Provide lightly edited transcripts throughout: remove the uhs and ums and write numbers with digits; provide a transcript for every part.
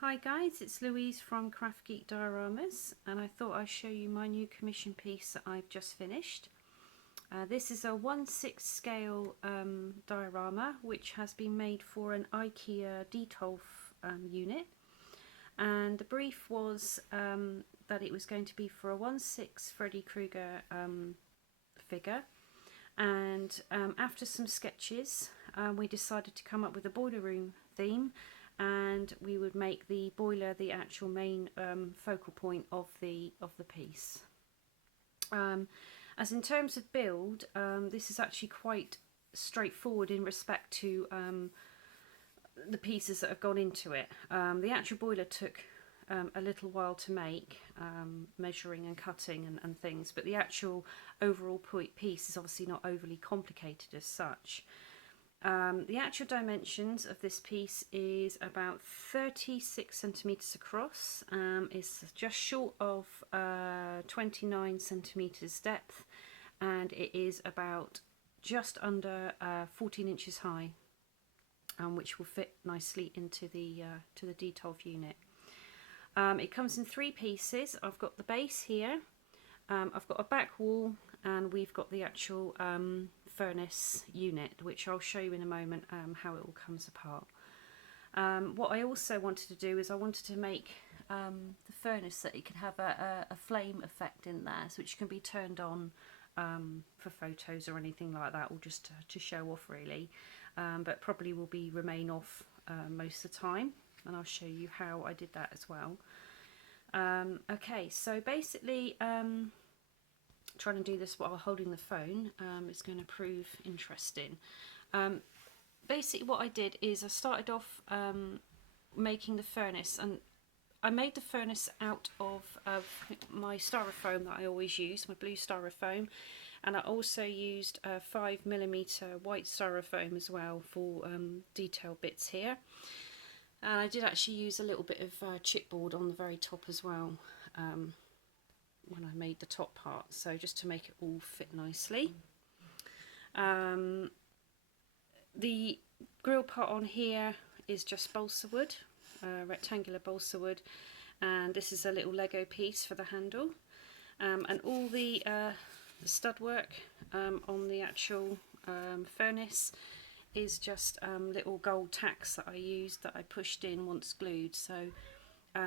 Hi guys, it's Louise from Craft Geek Dioramas, and I thought I'd show you my new commission piece that I've just finished. This is a 1/6 scale diorama which has been made for an IKEA Detolf unit, and the brief was that it was going to be for a 1/6 Freddy Kruger figure, and after some sketches we decided to come up with a boiler room theme, and we would make the boiler the actual main focal point of the piece. As in terms of build, this is actually quite straightforward in respect to the pieces that have gone into it. The actual boiler took a little while to make, measuring and cutting and things, but the actual overall piece is obviously not overly complicated as such. The actual dimensions of this piece is about 36 centimetres across. It's just short of 29 centimetres depth, and it is about just under 14 inches high, which will fit nicely into the to the Detolf unit. It comes in 3 pieces. I've got the base here, I've got a back wall, and we've got the actual furnace unit, which I'll show you in a moment how it all comes apart. What I also wanted to do is I wanted to make the furnace that it could have a flame effect in there, so which can be turned on for photos or anything like that, or just to show off really, but probably will be remain off most of the time, and I'll show you how I did that as well. Okay, so basically trying to do this while holding the phone is going to prove interesting. Basically what I did is I started off making the furnace, and I made the furnace out of my styrofoam that I always use, my blue styrofoam, and I also used 5mm white styrofoam as well for detail bits here. And I did actually use a little bit of chipboard on the very top as well when I made the top part, so just to make it all fit nicely. The grill part on here is just balsa wood, rectangular balsa wood, and this is a little Lego piece for the handle, and all the stud work on the actual furnace is just little gold tacks that I used, that I pushed in once glued, so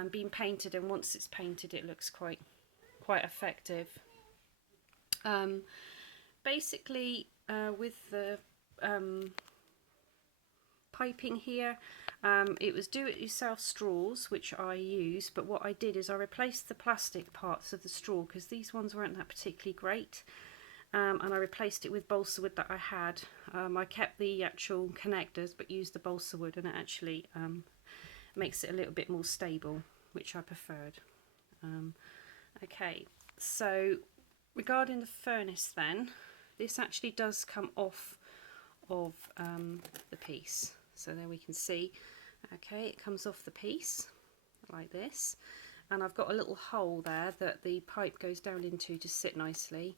being painted, and once it's painted it looks quite effective. Basically with the piping here, it was do-it-yourself straws which I used, but what I did is I replaced the plastic parts of the straw because these ones weren't that particularly great, and I replaced it with balsa wood that I had. I kept the actual connectors but used the balsa wood, and it actually makes it a little bit more stable, which I preferred. Okay, so regarding the furnace then, this actually does come off of the piece, so there we can see, okay, it comes off the piece like this, and I've got a little hole there that the pipe goes down into to sit nicely,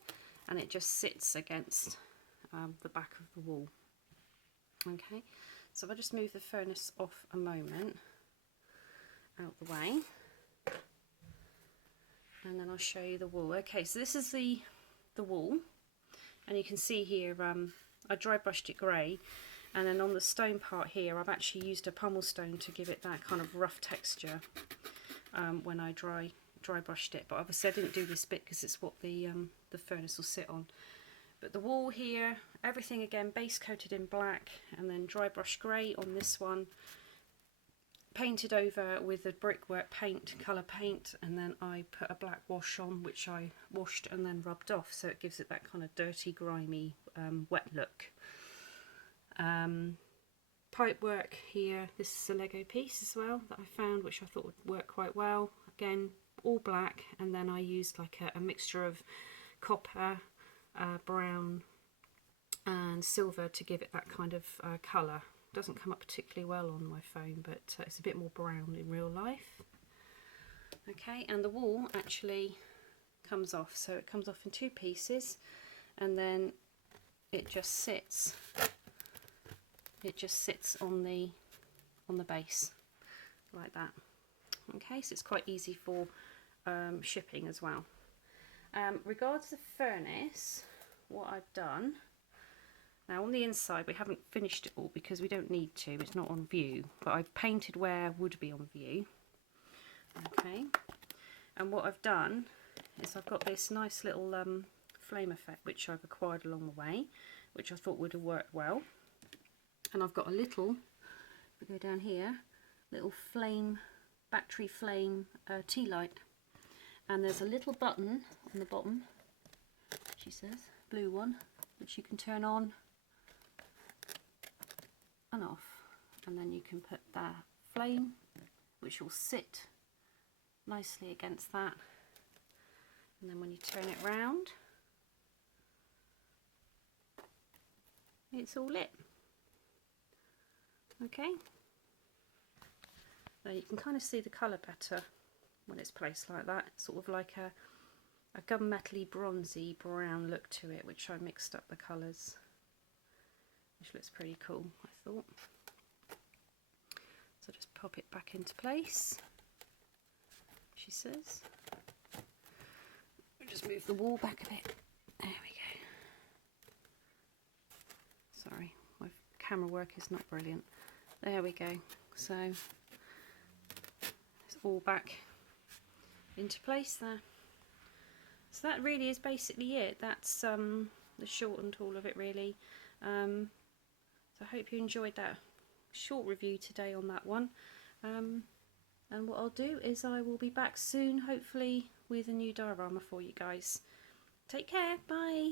and it just sits against the back of the wall. Okay, so if I just move the furnace off a moment out the way, and then I'll show you the wall. Okay, so this is the wall, and you can see here I dry brushed it grey, and then on the stone part here I've actually used a pumill stone to give it that kind of rough texture when I dry brushed it, but obviously I didn't do this bit because it's what the furnace will sit on. But the wall here, everything again base coated in black, and then dry brush grey on this one, painted over with a brickwork paint, colour paint, and then I put a black wash on which I washed and then rubbed off, so it gives it that kind of dirty, grimy, wet look. Pipework here, this is a Lego piece as well that I found, which I thought would work quite well. Again, all black, and then I used like a mixture of copper, brown and silver to give it that kind of colour. Doesn't come up particularly well on my phone, but it's a bit more brown in real life. Okay, and the wall actually comes off, so it comes off in 2 pieces, and then it just sits on the base like that. Okay, so it's quite easy for shipping as well. Regards the furnace, what I've done, now on the inside we haven't finished it all because we don't need to, it's not on view, but I've painted where would be on view. Okay, and what I've done is I've got this nice little flame effect which I've acquired along the way, which I thought would have worked well. And I've got a little, if we go down here, little flame, battery flame tea light. And there's a little button on the bottom, she says, blue one, which you can turn on and off. And then you can put that flame, which will sit nicely against that. And then when you turn it round, it's all lit. Okay, now you can kind of see the colour better when it's placed like that. It's sort of like a gunmetal-y, bronzy brown look to it, which I mixed up the colours, which looks pretty cool, I thought. So just pop it back into place, she says. We'll just move the wall back a bit. There we go. Sorry, my camera work is not brilliant. There we go. So it's all back into place there. So that really is basically it. That's the short and tall of it really. So I hope you enjoyed that short review today on that one. And what I'll do is I will be back soon, hopefully with a new diorama for you guys. Take care, bye!